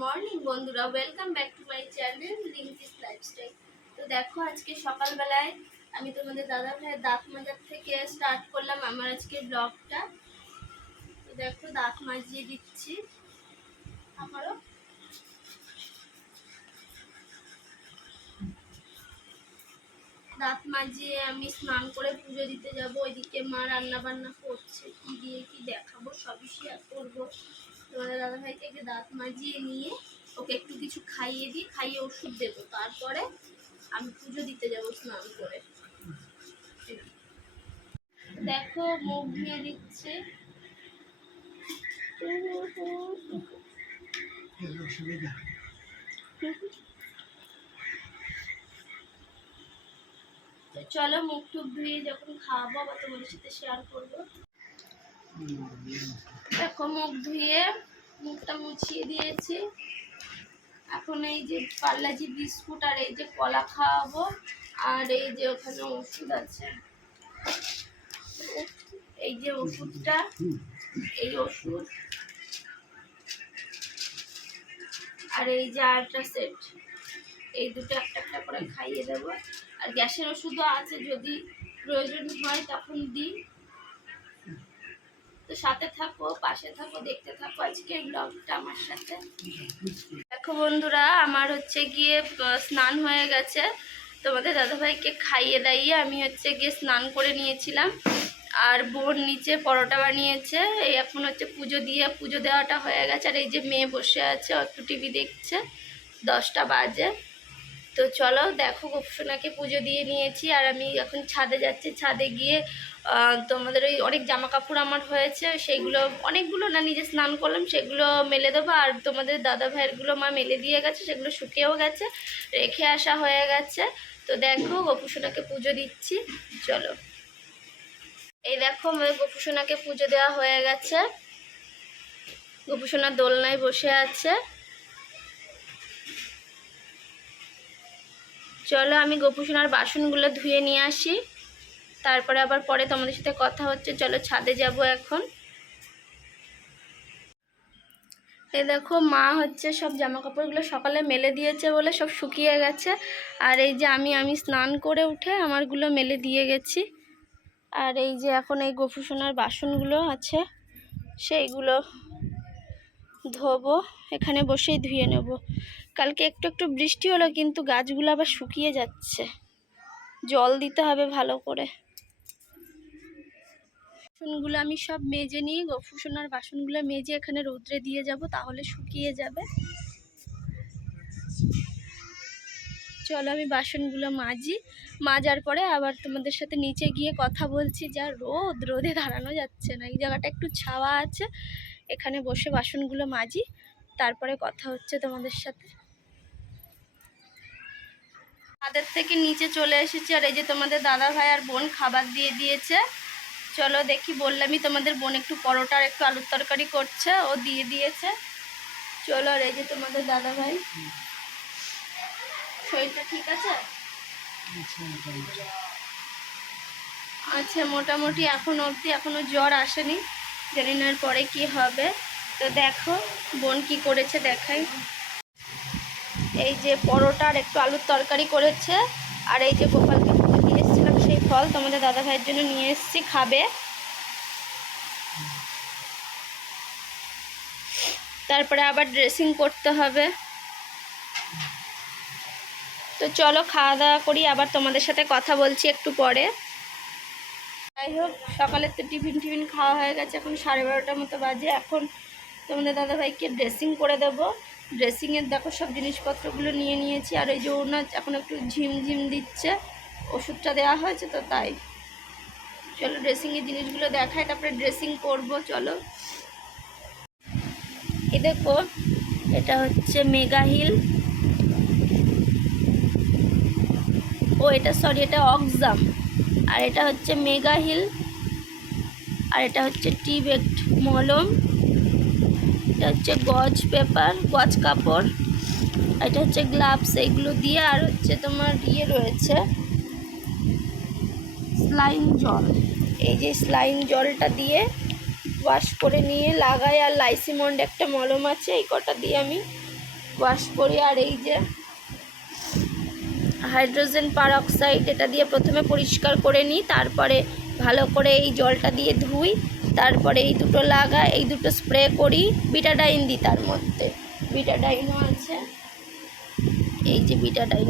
Morning বন্ধুরা, welcome back to my channel Rinki's lifestyle. তো দেখো, আজকে সকালবেলায় আমি তোমাদের দাদা ভাইয়ের দাঁত মাজার থেকে স্টার্ট করলাম আমার আজকের ব্লগটা। তো দেখো, দাঁত মাজিয়ে দিচ্ছি। আমারও দাঁত মাজিয়ে আমি স্নান করে পুজো দিতে যাব। ওইদিকে মা রান্না বান্না করছে, কি দিয়ে কি দেখাবো সবই শেয়ার করবো। তোমাদের দাদা ভাইকে দাঁত মাজিয়ে নিয়ে ওকে একটু কিছু খাইয়ে দিই, খাইয়ে ওষুধ দেবো, তারপরে আমি পুজো দিতে যাব স্নান করে। দেখো, মুখ ধুয়ে দিচ্ছে। চলো, মুখ টুক ধুয়ে যখন খাওয়াবো আবার তোমাদের সাথে শেয়ার করবো। দেখো, মুখ ধুয়ে মুখটা মুছিয়ে দিয়েছি। এখন এই যে পার্লাজি বিস্কুট আর এই যে কলা খাওয়াবো, আর এই যে ওখানে ওষুধ আছে, এই যে ওষুধটা, এই ওষুধ আর এই যে আল্ট্রা সেট, এই দুটো একটা একটা করে খাইয়ে দেবো। আর গ্যাসের ওষুধও আছে, যদি প্রয়োজন হয় তখন দিই। তো সাথে থাকো, পাশে থাকো, দেখতে থাকো আজকের ব্লগটা আমার সাথে। দেখো বন্ধুরা, আমার হচ্ছে গিয়ে স্নান হয়ে গেছে। তোমাদের দাদাভাইকে খাইয়ে দাইয়ে আমি হচ্ছে গিয়ে স্নান করে নিয়েছিলাম। আর বোন নিচে পরোটা বানিয়েছে। এই এখন হচ্ছে পুজো দেওয়াটা হয়ে গেছে। আর এই যে মেয়ে বসে আছে, একটু টিভি দেখছে, 10টা বাজে। তো চলো, দেখো গোপসোনাকে পুজো দিয়ে নিয়েছি। আর আমি এখন ছাদে যাচ্ছি। ছাদে গিয়ে তোমাদের ওই অনেক জামা কাপড় আমার হয়েছে, সেইগুলো অনেকগুলো না, নিজে স্নান করলাম, সেগুলো মেলে দেবো। আর তোমাদের দাদা ভাইয়েরগুলো মা মেলে দিয়ে গেছে, সেগুলো শুকিয়েও গেছে, রেখে আসা হয়ে গেছে। তো দেখো, গোপসোনাকে পুজো দিচ্ছি। চলো, এই দেখো গোপসোনাকে পুজো দেওয়া হয়ে গেছে। গোপসোনা দোলনায় বসে আছে। চলো, আমি গোপসোনার বাসনগুলো ধুয়ে নিয়ে আসি, তারপরে আবার পরে তোমাদের সাথে কথা হচ্ছে। চলো, ছাদে যাব এখন। এই দেখো, মা হচ্ছে সব জামা কাপড়গুলো সকালে মেলে দিয়েছে বলে সব শুকিয়ে গেছে। আর এই যে আমি স্নান করে উঠে আমারগুলো মেলে দিয়ে গেছি। আর এই যে এখন এই গোপসোনার বাসনগুলো আছে, সেইগুলো ধোবো, এখানে বসেই ধুয়ে নেব। কালকে একটু একটু বৃষ্টি হলো, কিন্তু গাছগুলো আবার শুকিয়ে যাচ্ছে, জল দিতে হবে ভালো করে। বাসনগুলো আমি সব মেজে নিই, গোপসোনার বাসনগুলো মেজে এখানে রৌদ্রে দিয়ে যাব, তাহলে শুকিয়ে যাবে। চলো, আমি বাসনগুলো মাজার পরে আবার তোমাদের সাথে নিচে গিয়ে কথা বলছি। যা রোদে দাঁড়ানো যাচ্ছে না। এই জায়গাটা একটু ছাওয়া আছে, এখানে বসে বাসনগুলো মাজি, তারপরে কথা হচ্ছে তোমাদের সাথে। ছাদের থেকে নিচে চলে এসেছি। আর এই যে তোমাদের দাদা ভাই আর বোন খাবার দিয়ে দিয়েছে। চলো দেখি, বললামই তোমাদের বোন একটু পরোটা আর একটু আলুর তরকারি করছে, ও দিয়ে দিয়েছে। চলো, আর এই যে তোমাদের দাদা ভাই, শরীরটা ঠিক আছে? আচ্ছা, মোটামুটি এখন অবধি এখনো জ্বর আসেনি, জানি না পরে কি হবে। তো দেখো বোন কি করেছে দেখাই। এই যে পরোটা আর একটু আলুর তরকারি করেছে। আর এই যে গোপালকে দিয়ে এসেছিলাম, সেই ফল তোমাদের দাদা ভাইয়ের জন্য নিয়ে এসেছি, খাবে। তারপরে আবার ড্রেসিং করতে হবে। তো চলো, খাওয়া দাওয়া করি, আবার তোমাদের সাথে কথা বলছি একটু পরে। যাই হোক, সকালের তো টিফিন খাওয়া হয়ে গেছে, এখন 12:30টার মতো বাজে। এখন তোমাদের দাদাভাইকে ড্রেসিং করে দেবো। ড্রেসিংয়ের দেখো সব জিনিসপত্রগুলো নিয়ে নিয়েছি। আর এই যে ওনার এখন একটু ঝিমঝিম দিচ্ছে, ওষুধটা দেওয়া হয়েছে তো তাই। চলো, ড্রেসিংয়ের জিনিসগুলো দেখায়, তারপরে ড্রেসিং করবো। চলো, এই দেখো, এটা হচ্ছে মেগা হিল, এটা অক্সাম। আর এটা হচ্ছে মেগা হিল। আর এটা হচ্ছে টি-বেক্ট মলম। এটা হচ্ছে গজ কাপড়। এটা হচ্ছে গ্লাভস, এইগুলো দিয়ে। আর হচ্ছে তোমার রয়েছে স্লাইন জল। এই যে স্লাইন জলটা দিয়ে ওয়াশ করে নিয়ে লাগাই। আর লাইসিমন্ড একটা মলম আছে, এই কটা দিয়ে আমি ওয়াশ করি। আর এই যে হাইড্রোজেন পারঅক্সাইড, এটা দিয়ে প্রথমে পরিষ্কার করে নিই, তারপরে ভালো করে এই জলটা দিয়ে ধুই, তারপরে এই দুটো এই দুটো স্প্রে করি, বিটাডাইন দিই তার মধ্যে, বিটাডাইনও আছে, এই যে বিটাডাইন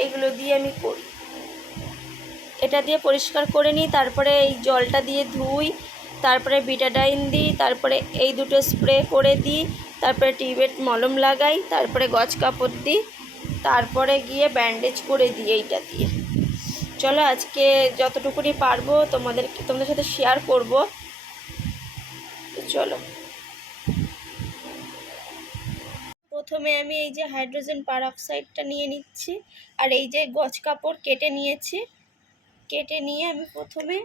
এইগুলো দিয়ে আমি করি। এটা দিয়ে পরিষ্কার করে নিই, তারপরে এই জলটা দিয়ে ধুই, তারপরে বিটাডাইন দিই, তারপরে এই দুটো স্প্রে করে দিই, তারপরে টিউবেট মলম লাগাই, তারপরে গজ কাপড় দিই, তারপরে গিয়ে ব্যান্ডেজ করে দিই এইটা দিয়ে। চলো আজকে যতটুকুনি পারবো তোমাদের সাথে শেয়ার করব। চলো, প্রথমে আমি এই যে হাইড্রোজেন পারঅক্সাইডটা নিয়ে নিচ্ছি, আর এই যে গজ কাপড় কেটে নিয়েছি, কেটে নিয়ে আমি প্রথমে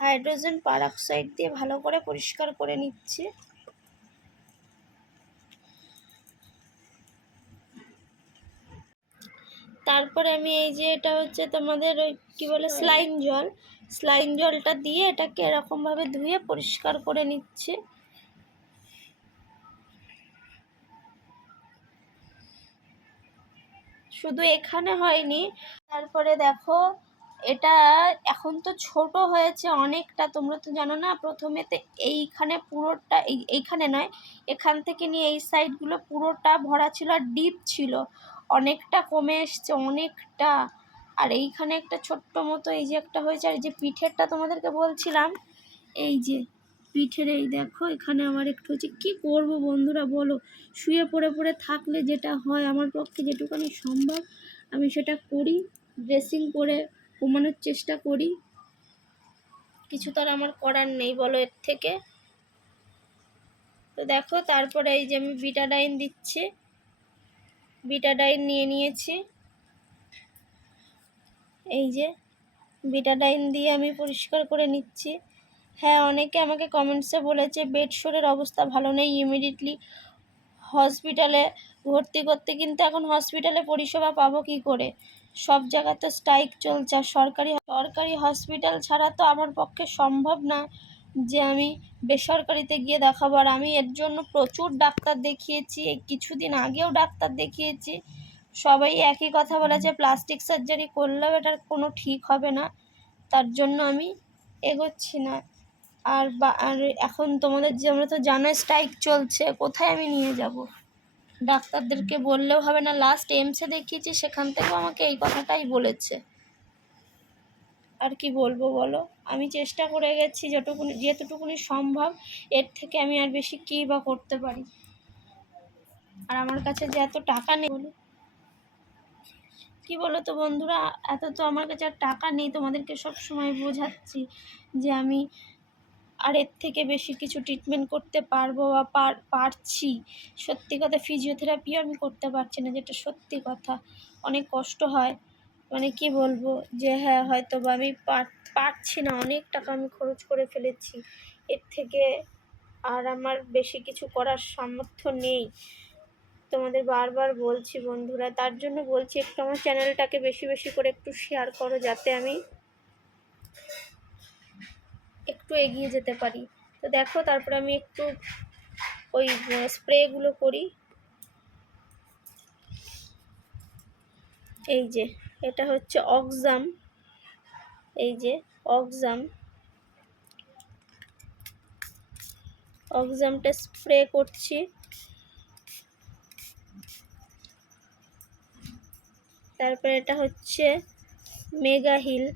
হাইড্রোজেন পারঅক্সাইড দিয়ে ভালো করে পরিষ্কার করে নিচ্ছি। তারপরে আমি এই যে এটা হচ্ছে তোমাদের ওই কী বলে স্লাইন জলটা দিয়ে এটাকে এরকমভাবে ধুয়ে পরিষ্কার করে নিচ্ছি। শুধু এখানে হয়নি, তারপরে দেখো এটা এখন তো ছোট হয়েছে অনেকটা, তোমরা তো জানো না, প্রথমেতে এইখানে পুরোটা এইখানে নয়, এখান থেকে নিয়ে এই সাইডগুলো পুরোটা ভরা ছিল আর ডিপ ছিল, অনেকটা কমে এসছে অনেকটা। আর এইখানে একটা ছোট্ট মতো এই যে একটা হয়েছে। আর এই যে পিঠেরটা তোমাদেরকে বলছিলাম, এই যে পিঠের এই দেখো এখানে আমার একটু হচ্ছে। কী করবো বন্ধুরা বলো, শুয়ে পড়ে থাকলে যেটা হয়, আমার পক্ষে যেটুকুনি সম্ভব আমি সেটা করি, ড্রেসিং করে কমানোর চেষ্টা করি, কিছু তো আর আমার করার নেই বলো এর থেকে। তো দেখো তারপরে এই যে আমি বিটাডাইন দিচ্ছি, বিটাডাইন নিয়ে নিয়েছি, এই যে বিটাডাইন দিয়ে আমি পরিষ্কার করে নিচ্ছি। হ্যাঁ, অনেকে আমাকে কমেন্টসে বলেছে বেডশোরের অবস্থা ভালো নেই, ইমিডিয়েটলি হসপিটালে ভর্তি করতে, কিন্তু এখন হসপিটালে পরিষেবা পাবো কি করে? সব জায়গাতে স্ট্রাইক চলছে, আর সরকারি হসপিটাল ছাড়া তো আমার পক্ষে সম্ভব না যে আমি বেসরকারিতে গিয়ে দেখাবো। আর আমি এর জন্য প্রচুর ডাক্তার দেখিয়েছি, কিছুদিন আগেও ডাক্তার দেখিয়েছি, সবাই একই কথা বলেছে প্লাস্টিক সার্জারি করলেও এটার কোনো ঠিক হবে না, তার জন্য আমি এগোচ্ছি না। আর এখন তোমরা তো জানোই স্ট্রাইক চলছে, কোথায় আমি নিয়ে যাব? ডাক্তারদেরকে বললেও হবে না, লাস্ট এমসে দেখিয়েছি, সেখান থেকেও আমাকে এই কথাটাই বলেছে। আর কি বলবো বলো, আমি চেষ্টা করে গেছি যেতটুকুনি সম্ভব, এর থেকে আমি আর বেশি কী বা করতে পারি? আর আমার কাছে যে এত টাকা নেই, কি বলো তো বন্ধুরা, এত তো আমার কাছে আর টাকা নেই, তোমাদেরকে সব সময় বোঝাচ্ছি যে আমি আর এর থেকে বেশি কিছু ট্রিটমেন্ট করতে পারবো বা পারছি। সত্যি কথা, ফিজিওথেরাপিও আমি করতে পারছি না, যেটা সত্যি কথা, অনেক কষ্ট হয়। মানে কি বলবো যে হ্যাঁ হয়তো বা আমি পারছি না, অনেক টাকা আমি খরচ করে ফেলেছি, এর থেকে আর আমার বেশি কিছু করার সামর্থ্য নেই। তোমাদের বারবার বলছি বন্ধুরা, তার জন্য বলছি একটু আমার চ্যানেলটাকে বেশি বেশি করে একটু শেয়ার করো, যাতে আমি একটু এগিয়ে যেতে পারি। তো দেখো তারপরে আমি একটু ওই স্প্রেগুলো করি। এই যে এটা হচ্ছে অক্সাম, এই যে অক্সামটা স্প্রে করছি। তারপরে এটা হচ্ছে মেগা হিল,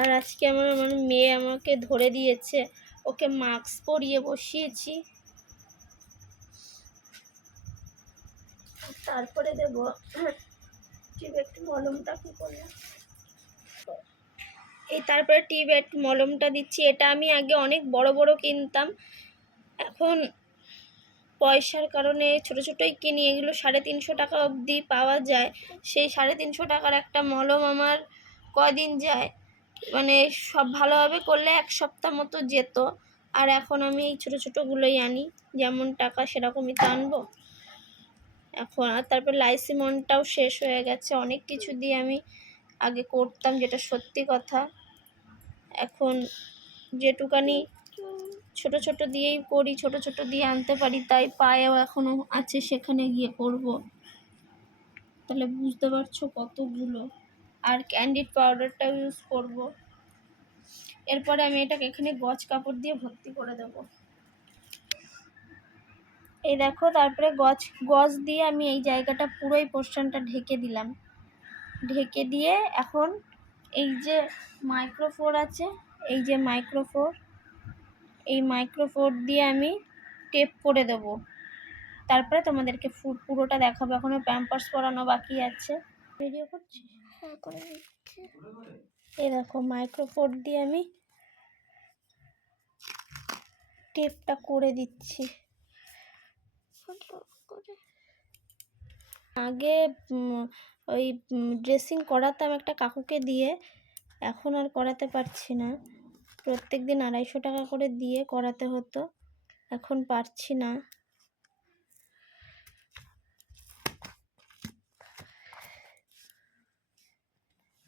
আর আজকে আমার মেয়ে আমাকে ধরে দিয়েছে, ওকে মাস্ক পরিয়ে বসিয়েছি, তারপরে দেবো টিবেট মলমটা। কি করলাম এই, তারপরে টিবেট মলমটা দিচ্ছি। এটা আমি আগে অনেক বড় বড় কিনতাম, এখন পয়সার কারণে ছোট ছোটোই কিনি, এগুলো 350 টাকা অবধি পাওয়া যায়। সেই 350 টাকার একটা মলম আমার কদিন যায়, মানে সব ভালোভাবে করলে 1 সপ্তাহ মতো যেত। আর এখন আমি এই ছোটো ছোটোগুলোই আনি, যেমন টাকা সেরকমই তো আনবো এখন। আর তারপর লাইসিমনটাও শেষ হয়ে গেছে, অনেক কিছু দিয়ে আমি আগে করতাম, যেটা সত্যি কথা। এখন যেটুকানি ছোট ছোট দিয়েই করি, ছোট ছোট দিয়ে আনতে পারি, তাই পায়েও এখনও আছে, সেখানে গিয়ে করব। তাহলে বুঝতে পারছো কতগুলো। আর ক্যান্ডিড পাউডারটাও ইউজ করব। এরপরে আমি এটাকে এখানে গজ কাপড় দিয়ে ভর্তি করে দেব। এই দেখো, তারপরে গজ দিয়ে আমি এই জায়গাটা পুরোই পোর্শনটা ঢেকে দিলাম। ঢেকে দিয়ে এখন এই যে মাইক্রোফোর আছে, এই যে মাইক্রোফোর, এই মাইক্রোফোর দিয়ে আমি টেপ করে দেব। তারপরে তোমাদেরকে পুরোটা দেখাবো। এখনো প্যাম্পার্স পরানো বাকি আছে। ভিডিও করছি, করে দিচ্ছি। এই দেখো, মাইক্রোফোর দিয়ে আমি টেপটা করে দিচ্ছি। আগে ওই ড্রেসিং করাতাম একটা কাকুকে দিয়ে, এখন আর করাতে পারছি না। প্রত্যেক দিন 250 টাকা করে দিয়ে করাতে হতো, এখন পারছি না।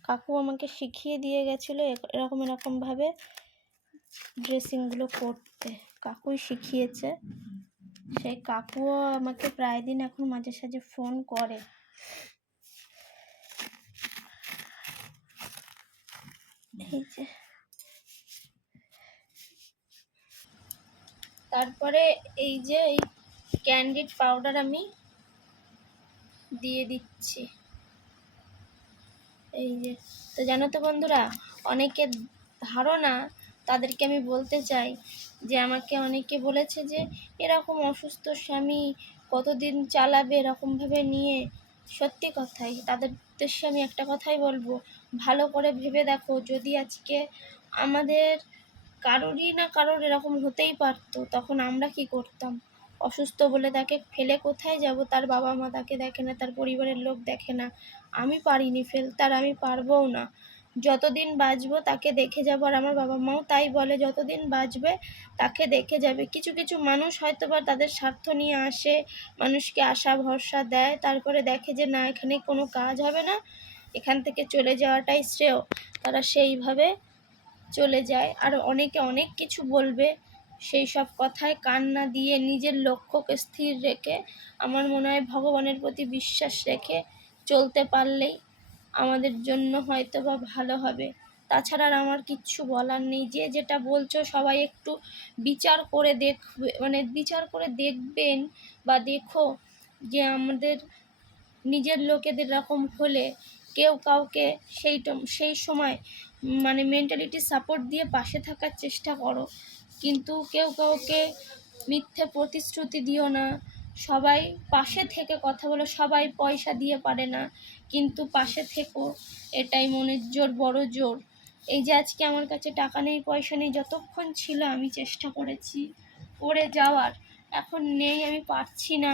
কাকু আমাকে শিখিয়ে দিয়ে গেছিলো এরকমভাবে ড্রেসিংগুলো করতে। কাকুই শিখিয়েছে। সেই কাকুও আমাকে প্রায় দিন এখন মাঝে সাঝে ফোন করে। এই যে, তারপরে এই যে এই ক্যান্ডিড পাউডার আমি দিয়ে দিচ্ছি। এই যে, তো জানো তো বন্ধুরা, অনেকের ধারণা, তাদেরকে আমি বলতে চাই যে আমাকে অনেকে বলেছে যে এরকম অসুস্থ স্বামী কতদিন চালাবে এরকমভাবে নিয়ে। সত্যি কথাই, তাদের উদ্দেশ্যে আমি একটা কথাই বলবো, ভালো করে ভেবে দেখো, যদি আজকে আমাদের কারোর এরকম হতেই পারতো, তখন আমরা কি করতাম? অসুস্থ বলে তাকে ফেলে কোথায় যাব? তার বাবা মা তাকে দেখে না, তার পরিবারের লোক দেখে না। আমি পারিনি ফেলতে, আর আমি পারবও না। যতদিন বাঁচবো তাকে দেখে যাবো, আর আমার বাবা মাও তাই বলে, যতদিন বাঁচবে তাকে দেখে যাবে। কিছু কিছু মানুষ হয়তো বা তাদের স্বার্থ নিয়ে আসে, মানুষকে আশা ভরসা দেয়, তারপরে দেখে যে না, এখানে কোনো কাজ হবে না, এখান থেকে চলে যাওয়াটাই শ্রেয়, তারা সেইভাবে চলে যায়। আর অনেকে অনেক কিছু বলবে, সেই সব কথায় কান না দিয়ে নিজের লক্ষ্যকে স্থির রেখে, আমার মনে হয় ভগবানের প্রতি বিশ্বাস রেখে চলতে পারলেই আমাদের জন্য হয়তো বা ভালো হবে। তাছাড়া আর আমার কিচ্ছু বলার নেই। যে যেটা বলছো সবাই একটু বিচার করে বিচার করে দেখবেন, বা দেখো যে আমাদের নিজের লোকেদের এরকম হলে কেউ কাউকে সেই সময় মেন্টালিটি সাপোর্ট দিয়ে পাশে থাকার চেষ্টা করো, কিন্তু কেউ কাউকে মিথ্যে প্রতিশ্রুতি দিও না। সবাই পাশে থেকে কথা বলো। সবাই পয়সা দিয়ে পারে না, কিন্তু পাশে থেকো, এটাই মনের জোর, বড় জোর। এই যে আজকে আমার কাছে টাকা নেই, পয়সা নেই, যতক্ষণ ছিল আমি চেষ্টা করেছি করে যাওয়ার, এখন নেই, আমি পারছি না।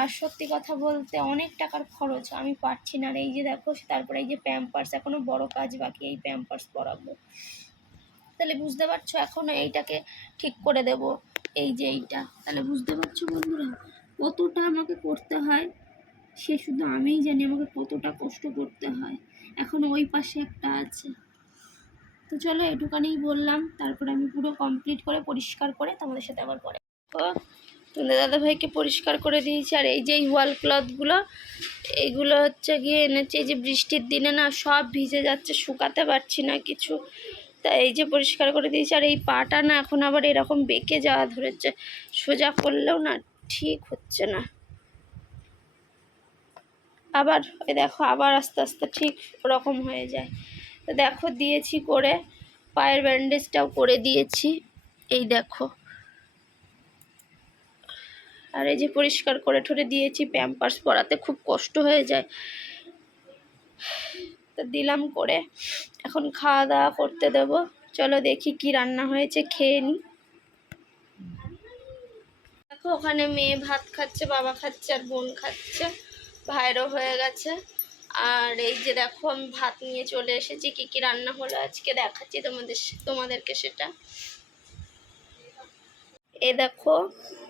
আর সত্যি কথা বলতে অনেক টাকার খরচ, আমি পারছি না। আর এই যে দেখো, তারপরে এই যে প্যাম্পার্স, এখনো বড় কাজ বাকি, এই প্যাম্পার্স পরাবো। তাহলে বুঝতে পারছো, এখনো এইটাকে ঠিক করে দেব, এই যে এইটা। তাহলে বুঝতে পারছো বন্ধুরা কতটা আমাকে করতে হয়, সে শুধু আমিই জানি আমাকে কতটা কষ্ট করতে হয়। এখন ওই পাশে একটা আছে। তো চলো, এটুকানেই বললাম। তারপরে আমি পুরো কমপ্লিট করে পরিষ্কার করে তোমাদের সাথে আবার পরে তুলে দাদাভাইকে পরিষ্কার করে দিয়েছি। আর এই যে ওয়াল ক্লথগুলো, এইগুলো হচ্ছে গিয়ে এনেছে, এই যে বৃষ্টির দিনে না সব ভিজে যাচ্ছে, শুকাতে পারছি না কিছু, তাই এই যে পরিষ্কার করে দিয়েছি। আর এই পাটা না এখন আবার এরকম বেঁকে যাওয়া ধরেছে, সোজা করলেও না ঠিক হচ্ছে না। আবার ওই দেখো, আবার আস্তে আস্তে ঠিক ওরকম হয়ে যায়। তো দেখো দিয়েছি করে, পায়ের ব্যান্ডেজটাও করে দিয়েছি, এই দেখো। আর এই যে পরিষ্কার করে ঠরে দিয়েছি, প্যাম্পার্স পরাতে খুব কষ্ট হয়ে যায়, তো দিলাম করে। এখন খাওয়া দাওয়া করতে দেবো। চলো দেখি কি রান্না হয়েছে, খেয়ে নিই। দেখো, ওখানে মেয়ে ভাত খাচ্ছে, বাবা খাচ্ছে, আর বোন খাচ্ছে, ভাইরও হয়ে গেছে। আর এই যে দেখো, আমি ভাত নিয়ে চলে এসেছি। কি কি রান্না হলো আজকে দেখাচ্ছি তোমাদেরকে সেটা। এ দেখো,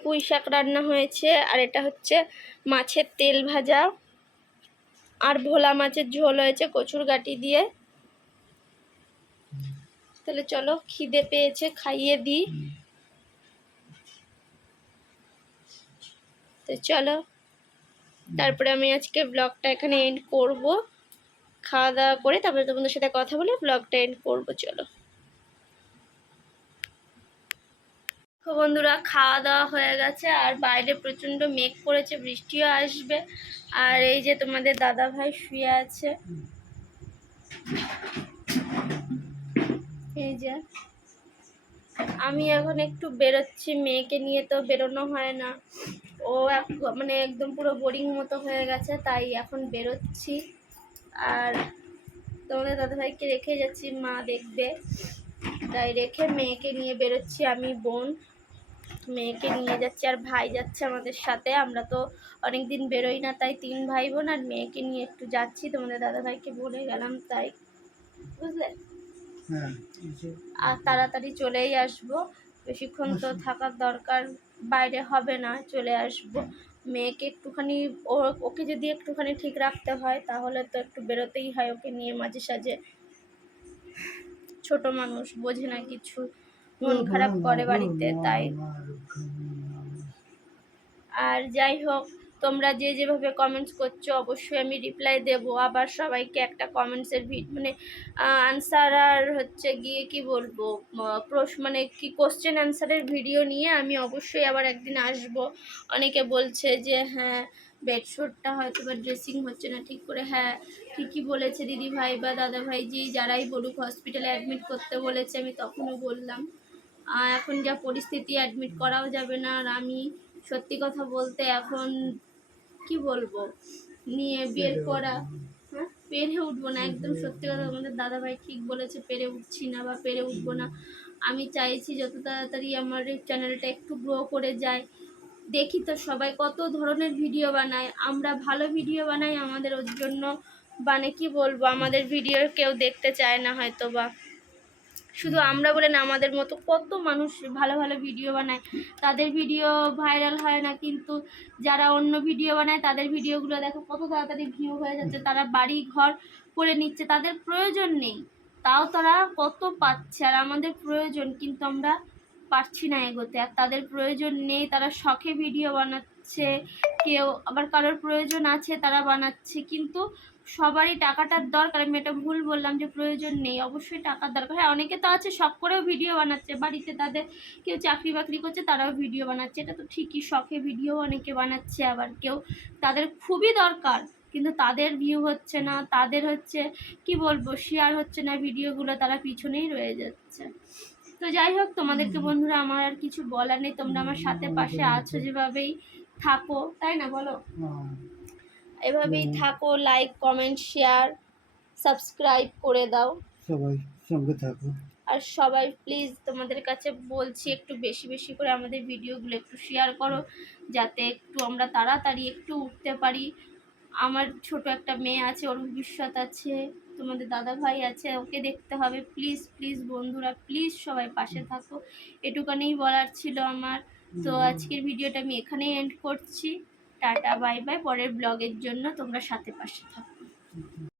পুঁই শাক রান্না হয়েছে, আর এটা হচ্ছে মাছের তেল ভাজা, আর ভোলা মাছের ঝোল হয়েছে কচুর গাঁটি দিয়ে। তাহলে চলো, খিদে পেয়েছে, খাইয়ে দিই। তো চলো, তারপরে আমি আজকে ব্লগটা এখানে এন্ড করব। খাওয়া দাওয়া করে তারপরে তোমাদের সাথে কথা বলে ব্লগটা এন্ড করবো। চলো বন্ধুরা, খাওয়া দাওয়া হয়ে গেছে আর বাইরে প্রচণ্ড মেঘ করেছে, বৃষ্টিও আসবে। আর এই যে তোমাদের দাদা ভাই শুয়ে আছে, এই যে। আমি এখন একটু বেরোচ্ছি, মেয়েকে নিয়ে তো বেরোনো হয় না, ও মানে একদম পুরো বোরিং মতো হয়ে গেছে, তাই এখন বেরোচ্ছি। আর তোমাদের দাদাভাইকে রেখে যাচ্ছি, মা দেখবে, তাই রেখে মেয়েকে নিয়ে বেরোচ্ছি। আমি বোন মেয়েকে নিয়ে যাচ্ছি, আর ভাই যাচ্ছে আমাদের সাথে। আমরা তো অনেক দিন বেরোই না, তাই 3 ভাই বোন, আর মেয়েকে নিয়ে একটু যাচ্ছি। তোমাদের দাদাভাইকে বলে গেলাম, তাই বুঝলে। আর তাড়াতাড়ি চলেই আসবো, বেশিক্ষণ তো থাকার দরকার বাইরে হবে না, চলে আসবো। মেয়েকে একটুখানি ওকে যদি একটুখানি ঠিক রাখতে হয় তাহলে তো একটু বেরোতেই হয় ওকে নিয়ে মাঝে সাঝে। ছোট মানুষ, বোঝে না কিছু, মন খারাপ করে বাড়িতে, তাই। আর যাই হোক, তোমরা যে যেভাবে কমেন্টস করছো অবশ্যই আমি রিপ্লাই দেব। আবার সবাইকে একটা কমেন্টসের মানে আনসার, আর হচ্ছে গিয়ে কি বলবো, মানে কি কোশ্চেন অ্যান্সারের ভিডিও নিয়ে আমি অবশ্যই আবার একদিন আসব। অনেকে বলছে যে হ্যাঁ বেডশিটটা হয়তো বা ড্রেসিং হচ্ছে না ঠিক করে। হ্যাঁ ঠিকই বলেছে দিদি ভাই বা দাদা ভাই, যে যারাই বলুক, হসপিটালে অ্যাডমিট করতে বলেছে, আমি তখনও বললাম এখন যা পরিস্থিতি অ্যাডমিট করাও যাবে না। আর আমি সত্যি কথা বলতে এখন কি বলবো, নিয়ে বের করা, হ্যাঁ পেরে উঠবো না, একদম সত্যি কথা। আমাদের দাদাভাই ঠিক বলেছে, পেরে উঠছি না বা পেরে উঠবো না। আমি চাইছি যত তাড়াতাড়ি আমার এই চ্যানেলটা একটু গ্রো করে যায়। দেখি তো সবাই কত ধরনের ভিডিও বানায়, আমরা ভালো ভিডিও বানাই, আমাদের ওর জন্য মানে কি বলবো, আমাদের ভিডিও কেউ দেখতে চায় না হয়তো বা। শুধু আমরা বলে না, আমাদের মতো কত মানুষ ভালো ভালো ভিডিও বানায়, তাদের ভিডিও ভাইরাল হয় না, কিন্তু যারা অন্য ভিডিও বানায় তাদের ভিডিওগুলো দেখো কত তাড়াতাড়ি ভিউ হয়ে যাচ্ছে। তারা বাড়ি ঘর করে নিচ্ছে, তাদের প্রয়োজন নেই, তাও তারা কত পাচ্ছে। আর আমাদের প্রয়োজন, কিন্তু আমরা পারছি না এগোতে। আর তাদের প্রয়োজন নেই, তারা শখে ভিডিও বানাচ্ছে। কেউ আবার কারোর প্রয়োজন আছে, তারা বানাচ্ছে। কিন্তু সবারই টাকাটার দরকার। আমি এটা ভুল বললাম যে প্রয়োজন নেই, অবশ্যই টাকার দরকার। হ্যাঁ অনেকে তো আছে শখ করেও ভিডিও বানাচ্ছে, বাড়িতে তাদের কেউ চাকরি বাকরি করছে তারাও ভিডিও বানাচ্ছে, এটা তো ঠিকই, শখে ভিডিও অনেকে বানাচ্ছে। আবার কেউ তাদের খুবই দরকার কিন্তু তাদের ভিউ হচ্ছে না, তাদের হচ্ছে কি বলবো শেয়ার হচ্ছে না ভিডিওগুলো, তারা পিছনেই রয়ে যাচ্ছে। তো যাই হোক, তোমাদেরকে বন্ধুরা আমার আর কিছু বলার নেই, তোমরা আমার সাথে পাশে আছো, যেভাবেই থাকো, তাই না বলো, এভাবেই থাকো, লাইক কমেন্ট শেয়ার সাবস্ক্রাইব করে দাও, সবাই সঙ্গে থাকো। আর সবাই প্লিজ তোমাদের কাছে বলছি একটু বেশি বেশি করে আমাদের ভিডিওগুলো একটু শেয়ার করো, যাতে একটু আমরা তাড়াতাড়ি একটু উঠতে পারি। আমার ছোট একটা মেয়ে আছে, ওর ভবিষ্যৎ আছে, তোমাদের দাদা ভাই আছে, ওকে দেখতে হবে। প্লিজ প্লিজ বন্ধুরা, প্লিজ সবাই পাশে থাকো, এটুখানেই বলার ছিল আমার। তো আজকের ভিডিওটা আমি এখানেই এন্ড করছি। টাটা বাই বাই, পরের ব্লগের জন্য তোমরা সাথে পাশে থাকো।